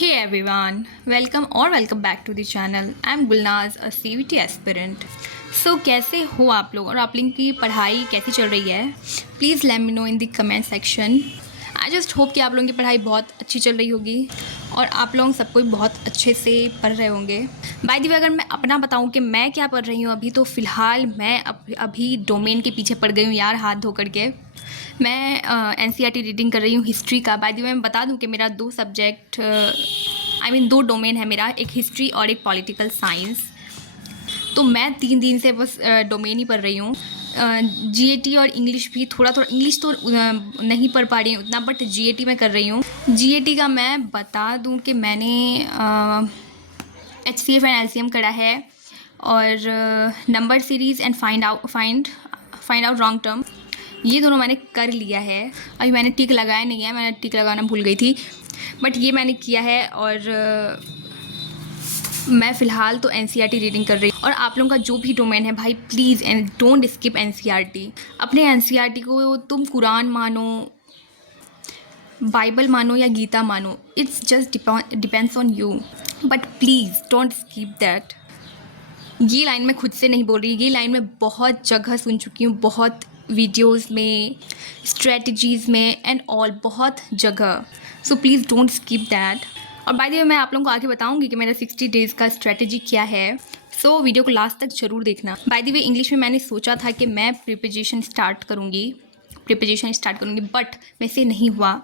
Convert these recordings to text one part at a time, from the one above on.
Hey everyone, welcome back to the channel. I'm Gulnaz, a CVT aspirant. So कैसे हो आप लोग और आप लोगों की पढ़ाई कैसी चल रही है? Please let me know in the comment section. I just hope कि आप लोगों की पढ़ाई बहुत अच्छी चल रही होगी और आप लोग सब कोई बहुत अच्छे से पढ़ रहे होंगे. बाय द वे अगर मैं अपना बताऊं कि मैं क्या पढ़ रही हूं अभी, तो फ़िलहाल मैं अभी डोमेन के पीछे पड़ गई हूं यार, हाथ धो करके. मैं NCERT रीडिंग कर रही हूँ हिस्ट्री का. बाय द वे मैं बता दूँ कि मेरा दो सब्जेक्ट दो डोमेन है मेरा, एक हिस्ट्री और एक पॉलिटिकल साइंस. तो मैं 3 दिन से बस डोमेन ही पढ़ रही हूँ. GAT और इंग्लिश भी थोड़ा थोड़ा. इंग्लिश तो नहीं पढ़ पा रही हूँ उतना, बट GAT मैं कर रही हूँ. GAT का मैं बता दूँ कि मैंने HCF एंड LCM करा है और number series and find out wrong term, ये दोनों मैंने कर लिया है. अभी मैंने टिक लगाया नहीं है, मैंने टिक लगाना भूल गई थी, बट ये मैंने किया है. और मैं फ़िलहाल तो NCERT रीडिंग कर रही हूँ. और आप लोगों का जो भी डोमेन है भाई, please and don't skip NCERT. अपने NCERT को तुम कुरान मानो, बाइबल मानो या गीता मानो, it's just depends on you, but please don't skip that. ये लाइन मैं खुद से नहीं बोल रही, ये लाइन मैं बहुत जगह सुन चुकी हूँ, बहुत वीडियोस में, स्ट्रेटजीज़ में एंड ऑल, बहुत जगह. So please don't skip that. और बाय द वे मैं आप लोगों को आगे बताऊंगी कि मेरा 60 डेज़ का स्ट्रेटजी क्या है. सो वीडियो को लास्ट तक ज़रूर देखना. बाय द वे इंग्लिश में मैंने सोचा था कि मैं प्रिपरेशन स्टार्ट करूँगी, बट मेरे से नहीं हुआ.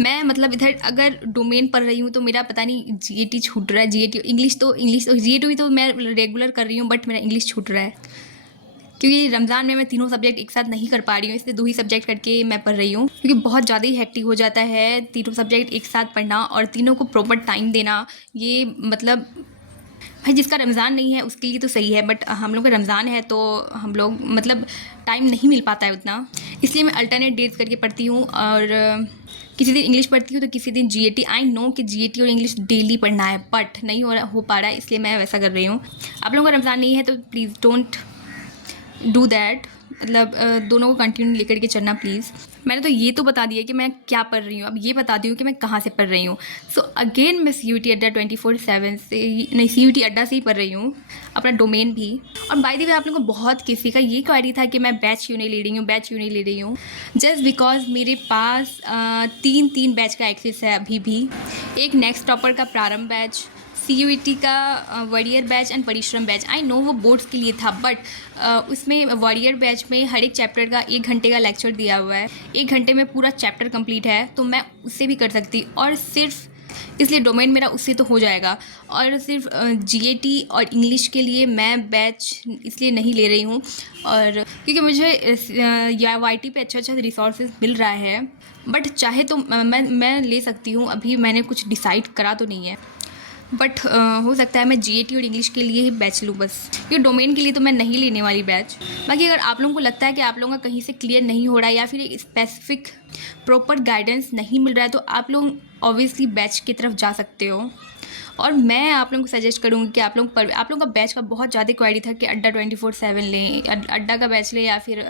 मैं मतलब इधर अगर डोमेन पढ़ रही हूँ तो मेरा पता नहीं GAT छूट रहा है. GAT इंग्लिश तो GAT भी तो मैं रेगुलर कर रही हूँ, बट मेरा इंग्लिश छूट रहा है क्योंकि रमज़ान में मैं तीनों सब्जेक्ट एक साथ नहीं कर पा रही हूँ, इसलिए 2 ही सब्जेक्ट करके मैं पढ़ रही हूँ, क्योंकि बहुत ज़्यादा ही हेक्टिक हो जाता है तीनों सब्जेक्ट एक साथ पढ़ना और तीनों को प्रॉपर टाइम देना. ये मतलब भाई जिसका रमज़ान नहीं है उसके लिए तो सही है, बट हम लोग का रमज़ान है तो हम लोग मतलब टाइम नहीं मिल पाता है उतना, इसलिए मैं अल्टरनेट डेज करके पढ़ती हूँ. और किसी दिन इंग्लिश पढ़ती हूँ तो किसी दिन GAT. आई नो कि GAT और इंग्लिश डेली पढ़ना है, बट नहीं हो पा रहा है, इसलिए मैं वैसा कर रही हूँ. आप लोगों का रमज़ान नहीं है तो प्लीज़ डोंट डू दैट. मतलब दोनों को कंटिन्यू लेकर के चलना प्लीज़. मैंने तो ये तो बता दिया कि मैं क्या पढ़ रही हूँ, अब ये बता दी हूँ कि मैं कहाँ से पढ़ रही हूँ. सो अगेन मैं CUET अड्डा 24/7 से नहीं, CUET अड्डा से ही पढ़ रही हूँ, अपना डोमेन भी. और बाय द वे आप लोगों को बहुत किसी का ये क्वेरी था कि मैं बैच क्यों नहीं ले रही हूँ. जस्ट बिकॉज मेरे पास 3 बैच का एक्सेस है अभी भी. एक नेक्स्ट टॉपर का प्रारंभ बैच, CUET का वॉरियर बैच एंड परिश्रम बैच. आई नो वो बोर्ड्स के लिए था, बट उसमें वॉरियर बैच में हर एक चैप्टर का 1 घंटे का लेक्चर दिया हुआ है. 1 घंटे में पूरा चैप्टर कंप्लीट है, तो मैं उससे भी कर सकती. और सिर्फ इसलिए डोमेन मेरा उससे तो हो जाएगा. और सिर्फ GAT और इंग्लिश के लिए मैं बैच इसलिए नहीं ले रही हूँ, और क्योंकि मुझे YT पे अच्छा रिसोर्सेज मिल रहा है, बट चाहे तो मैं ले सकती हूँ. अभी मैंने कुछ डिसाइड करा तो नहीं है, बट हो सकता है मैं GAT और इंग्लिश के लिए ही बैच लूँ बस, क्योंकि डोमेन के लिए तो मैं नहीं लेने वाली बैच. बाकी अगर आप लोगों को लगता है कि आप लोगों का कहीं से क्लियर नहीं हो रहा है या फिर एक स्पेसिफिक प्रॉपर गाइडेंस नहीं मिल रहा है, तो आप लोग ऑब्वियसली बैच की तरफ जा सकते हो. और मैं आप लोगों को सजेस्ट करूँगी कि आप लोगों का बैच का बहुत ज़्यादा क्वेरी था कि अड्डा 24/7 लें, अड्डा का बैच लें या फिर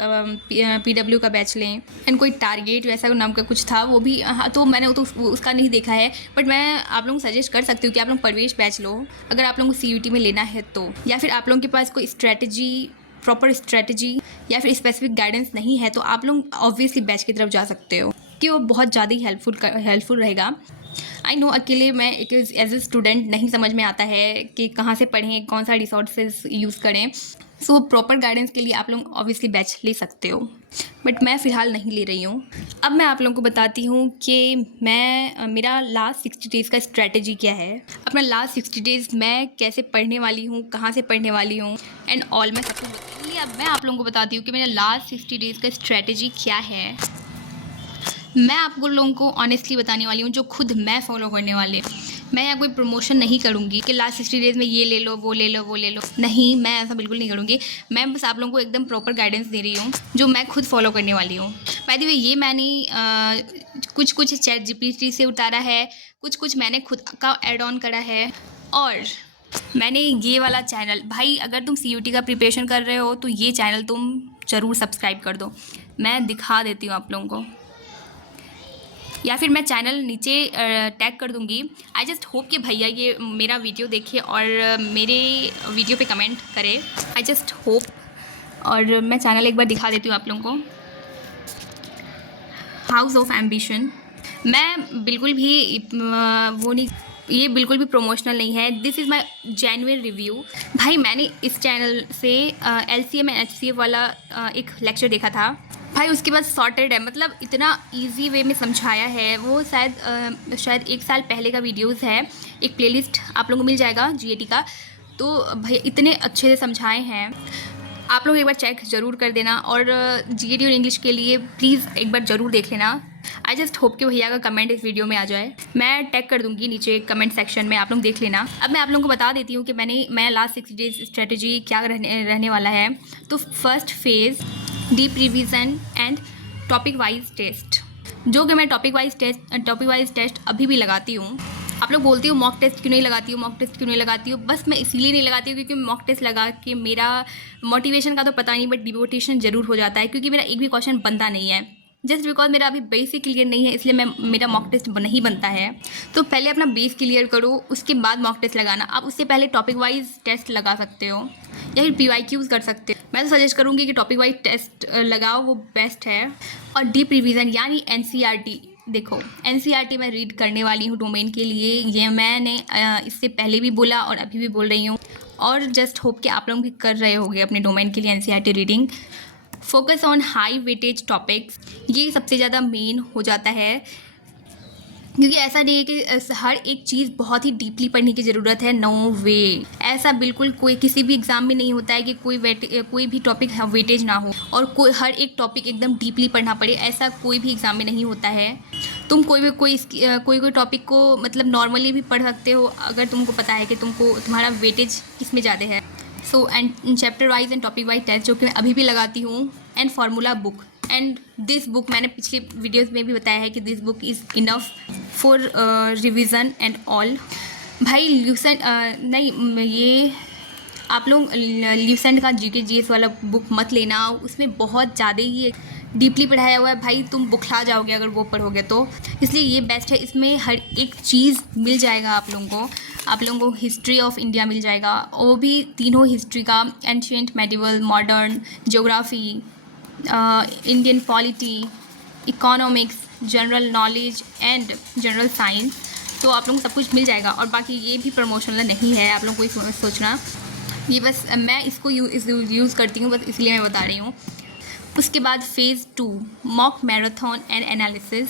PW का बैच लें, एंड कोई टारगेट वैसा नाम का कुछ था, वो भी तो मैंने तो उसका नहीं देखा है. बट मैं आप लोगों को सजेस्ट कर सकती हूँ कि आप लोग प्रवेश बैच लो अगर आप लोगों को CUET में लेना है तो, या फिर आप लोगों के पास कोई प्रॉपर स्ट्रेटजी या फिर स्पेसिफिक गाइडेंस नहीं है, तो आप लोग ऑब्वियसली बैच की तरफ जा सकते हो, कि वो बहुत ज़्यादा ही हेल्पफुल रहेगा. आई नो अकेले मैं एक एज ए स्टूडेंट नहीं समझ में आता है कि कहाँ से पढ़ें, कौन सा रिसोर्सेज यूज़ करें. सो प्रॉपर गाइडेंस के लिए आप लोग ऑब्वियसली बैच ले सकते हो, बट मैं फ़िलहाल नहीं ले रही हूँ. अब मैं आप लोगों को बताती हूँ कि मेरा लास्ट 60 डेज़ का स्ट्रेटजी क्या है. अपना लास्ट 60 डेज़ मैं कैसे पढ़ने वाली हूँ, कहाँ से पढ़ने वाली हूँ एंड ऑल, मैं सब कुछ. अब मैं आप लोगों को बताती हूँ कि मेरा लास्ट 60 डेज़ का स्ट्रेटजी क्या है. मैं आपको लोगों को ऑनेस्टली बताने वाली हूँ जो खुद मैं फॉलो करने वाले. मैं यहाँ कोई प्रमोशन नहीं करूँगी कि लास्ट 60 डेज़ में ये ले लो, वो ले लो. नहीं, मैं ऐसा बिल्कुल नहीं करूँगी. मैं बस आप लोगों को एकदम प्रॉपर गाइडेंस दे रही हूँ जो मैं खुद फॉलो करने वाली हूँ. बाय द वे ये मैंने कुछ ChatGPT से उतारा है, कुछ मैंने खुद का ऐड ऑन करा है. और मैंने ये वाला चैनल, भाई अगर तुम CUET का प्रिपरेशन कर रहे हो तो ये चैनल तुम ज़रूर सब्सक्राइब कर दो. मैं दिखा देती हूँ आप लोगों को. या फिर मैं चैनल नीचे टैग कर दूँगी। आई जस्ट होप कि भैया ये मेरा वीडियो देखे और मेरे वीडियो पे कमेंट करे। I just hope. और मैं चैनल एक बार दिखा देती हूँ आप लोगों को, हाउस ऑफ एम्बिशन। मैं बिल्कुल भी वो नहीं, ये बिल्कुल भी प्रमोशनल नहीं है, this is my genuine review. भाई मैंने इस चैनल से LCM एंड HCF वाला एक लेक्चर देखा था भाई, उसके बाद सॉर्टेड है, मतलब इतना इजी वे में समझाया है। वो शायद 1 साल पहले का वीडियोस है, एक प्लेलिस्ट आप लोगों को मिल जाएगा GAT का। तो भाई इतने अच्छे से समझाए हैं, आप लोग एक बार चेक ज़रूर कर देना। और GAT और इंग्लिश के लिए प्लीज़ एक बार ज़रूर देख लेना। आई जस्ट होप कि भैया का कमेंट इस वीडियो में आ जाए, मैं टैग कर दूंगी नीचे कमेंट सेक्शन में, आप लोग देख लेना। अब मैं आप लोगों को बता देती हूँ कि मैं लास्ट 60 डेज स्ट्रेटजी क्या रहने वाला है। तो first phase deep revision and topic wise test, जो कि मैं टॉपिक वाइज टेस्ट अभी भी लगाती हूँ। आप लोग बोलते हो मॉक टेस्ट क्यों नहीं लगाती हूँ, बस मैं इसीलिए नहीं लगाती हूँ क्योंकि मॉक टेस्ट लगा के मेरा मोटिवेशन का तो पता नहीं, बट डिमोटिवेशन ज़रूर हो जाता है, क्योंकि मेरा एक भी क्वेश्चन बनता नहीं है। जस्ट बिकॉज मेरा अभी बेसिक क्लियर नहीं है, इसलिए मेरा मॉक टेस्ट नहीं बनता है। तो पहले अपना बेस क्लियर करो, उसके बाद मॉक टेस्ट लगाना। आप उससे पहले टॉपिक वाइज टेस्ट लगा सकते हो या फिर PYQs कर सकते हो। मैं तो सजेस्ट करूँगी कि टॉपिक वाइज टेस्ट लगाओ, वो बेस्ट है। और डीप रिवीजन यानी NCERT, देखो NCERT मैं रीड करने वाली हूँ डोमेन के लिए, ये मैंने इससे पहले भी बोला और अभी भी बोल रही हूँ। और जस्ट होप कि आप लोग भी कर रहे होंगे अपने डोमेन के लिए NCERT reading. Focus on high weightage topics, ये सबसे ज़्यादा मेन हो जाता है, क्योंकि ऐसा नहीं है कि हर एक चीज़ बहुत ही डीपली पढ़ने की ज़रूरत है। नो वे, ऐसा बिल्कुल कोई किसी भी एग्ज़ाम में नहीं होता है कि कोई भी टॉपिक वेटेज ना हो और हर एक टॉपिक एकदम डीपली पढ़ना पड़े, ऐसा कोई भी एग्ज़ाम में नहीं होता है। तुम कोई टॉपिक को मतलब नॉर्मली भी पढ़ सकते हो, अगर तुमको पता है कि तुम्हारा वेटेज किस में ज़्यादा है। So and chapter wise and topic wise test, जो कि मैं अभी भी लगाती हूँ। And formula book, and this book मैंने पिछले वीडियोस में भी बताया है कि this book is enough for revision and all. भाई ल्यूसेंट नहीं, ये आप लोग ल्यूसेंट का GK GS वाला बुक मत लेना, उसमें बहुत ज़्यादा ही डीपली पढ़ाया हुआ है भाई, तुम बुखला जाओगे अगर वो पढ़ोगे तो। इसलिए ये बेस्ट है, इसमें हर एक चीज़ मिल जाएगा आप लोगों को हिस्ट्री ऑफ इंडिया मिल जाएगा, वो भी तीनों हिस्ट्री का, ancient, medieval, modern, geography, Indian polity, economics, general knowledge and general science. तो आप लोगों को सब कुछ मिल जाएगा। और बाकी ये भी प्रमोशनल नहीं है, आप लोगों को सोचना, ये बस मैं इसको यूज़ करती हूँ, बस इसलिए मैं बता रही हूँ। उसके बाद phase 2 mock marathon and analysis,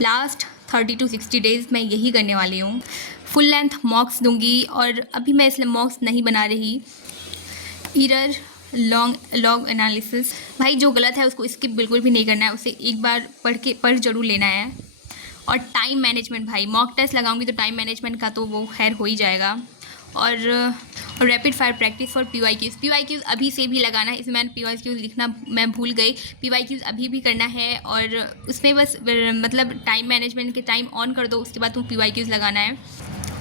last 30 to 60 days मैं यही करने वाली हूँ। फुल लेंथ मॉक्स दूंगी, और अभी मैं इसलिए मॉक्स नहीं बना रही। इरर लॉग एनालिसिस, भाई जो गलत है उसको स्किप बिल्कुल भी नहीं करना है, उसे एक बार पढ़ जरूर लेना है। और टाइम मैनेजमेंट, भाई मॉक टेस्ट लगाऊंगी तो टाइम मैनेजमेंट का तो वो खैर हो ही जाएगा। और rapid fire practice for PYQs अभी से भी लगाना है। इसमें मैंने PYQs लिखना मैं भूल गई, PYQs अभी भी करना है। और उसमें बस मतलब टाइम मैनेजमेंट के टाइम ऑन कर दो, उसके बाद तुम PYQs लगाना है,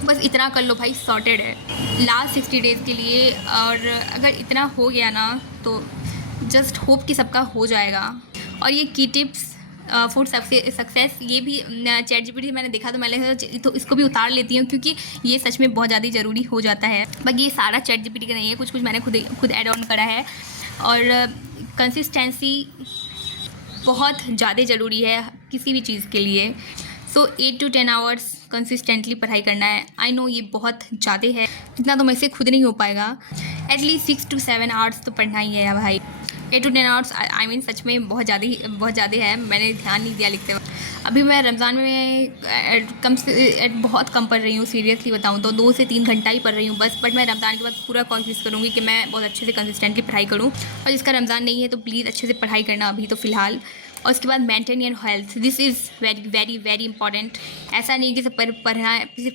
बस इतना कर लो भाई, सॉर्टेड है लास्ट 60 डेज़ के लिए। और अगर इतना हो गया ना तो जस्ट होप कि सबका हो जाएगा। और ये की टिप्स फॉर सक्सेस, ये भी ChatGPT मैंने देखा तो मैंने तो इसको भी उतार लेती हूँ, क्योंकि ये सच में बहुत ज़्यादा ज़रूरी हो जाता है। बाकी ये सारा ChatGPT का नहीं है, कुछ मैंने खुद ऐड ऑन करा है। और कंसिस्टेंसी बहुत ज़्यादा ज़रूरी है किसी भी चीज़ के लिए। सो 8 to 10 आवर्स कंसिस्टेंटली पढ़ाई करना है। आई नो ये बहुत ज़्यादा है, इतना तो मेरे से खुद नहीं हो पाएगा। एटलीस्ट 6 to 7 आवर्स तो पढ़ना ही है भाई। 8 to 10 आवर्स आई मीन सच में बहुत ज़्यादा है, मैंने ध्यान नहीं दिया लिखते वक्त। अभी मैं रमज़ान में बहुत कम पढ़ रही हूँ, सीरियसली बताऊँ तो 2 से 3 घंटा ही पढ़ रही हूँ बस। बट मैं रमज़ान के बाद पूरा कोशिश करूँगी कि मैं बहुत अच्छे से कंसिस्टेंटली पढ़ाई करूँ। और जिसका रमज़ान नहीं है तो प्लीज़ अच्छे से पढ़ाई करना अभी तो फ़िलहाल। और उसके बाद maintain your health, this is very very very important. ऐसा नहीं कि सिर्फ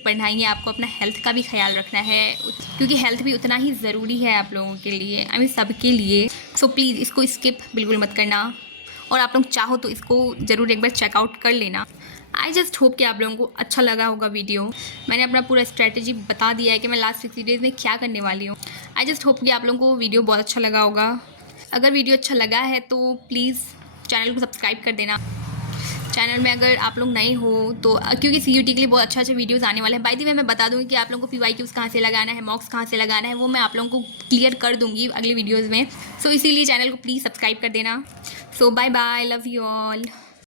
पढ़ना ही है, आपको अपना हेल्थ का भी ख्याल रखना है, क्योंकि हेल्थ भी उतना ही ज़रूरी है आप लोगों के लिए, आई मीन सबके लिए। सो प्लीज़ इसको स्किप बिल्कुल मत करना, और आप लोग चाहो तो इसको ज़रूर एक बार चेकआउट कर लेना। आई जस्ट होप कि आप लोगों को अच्छा लगा होगा वीडियो। मैंने अपना पूरा स्ट्रैटेजी बता दिया है कि मैं लास्ट 60 डेज़ में क्या करने वाली हूँ। आई जस्ट होप कि आप लोगों को वीडियो बहुत अच्छा लगा होगा। अगर वीडियो अच्छा लगा है तो प्लीज़ चैनल को सब्सक्राइब कर देना। चैनल में अगर आप लोग नए हो तो क्योंकि सीयूटी के लिए बहुत अच्छे वीडियोस आने वाले हैं। बाय द वे मैं बता दूंगी कि आप लोगों को पीवाईक्यूज कहाँ से लगाना है, मॉक्स कहाँ से लगाना है, वो मैं आप लोगों को क्लियर कर दूंगी अगली वीडियोज़ में। सो इसीलिए चैनल को प्लीज़ सब्सक्राइब कर देना। So bye bye, love you all.